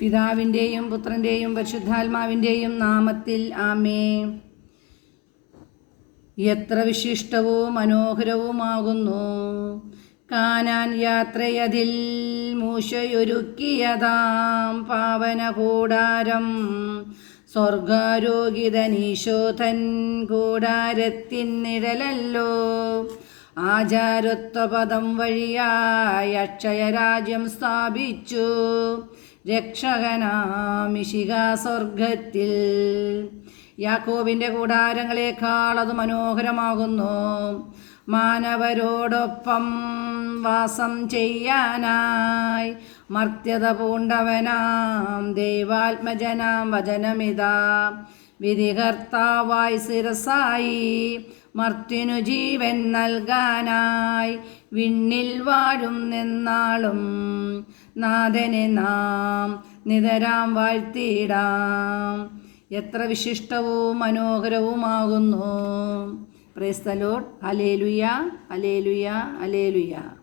പിതാവിൻ്റെയും പുത്രൻ്റെയും പരിശുദ്ധാത്മാവിൻ്റെയും നാമത്തിൽ ആമേൻ. എത്ര വിശിഷ്ടവും മനോഹരവുമാകുന്നു കാനാൻ യാത്രയതിൽ മൂശയൊരുക്കിയതാം പാവന കൂടാരം. സ്വർഗാരോഹിതനീശോധൻ കൂടാരത്തിൻ നിഴലല്ലോ. ആചാരത്വപദം വഴിയായി അക്ഷയരാജ്യം സ്ഥാപിച്ചു രക്ഷകനാമിശിഹ സ്വർഗത്തിൽ. യാക്കോബിൻ്റെ കൂടാരങ്ങളെക്കാൾ അത് മനോഹരമാകുന്നു. മാനവരോടൊപ്പം വാസം ചെയ്യാനായി മർത്യത പൂണ്ടവനാം ദൈവാത്മജനാം വചനമിതാ. വിധികർത്താവായി ശിരസായി മർത്യനു ജീവൻ നൽകാനായി വിണ്ണിൽ വാഴും നിന്നാളും നാഥനെ നാം നിതരാം വാഴ്ത്തിയിടാം. എത്ര വിശിഷ്ടവും മനോഹരവുമാകുന്നു. Praise the lord. Hallelujah, hallelujah, hallelujah.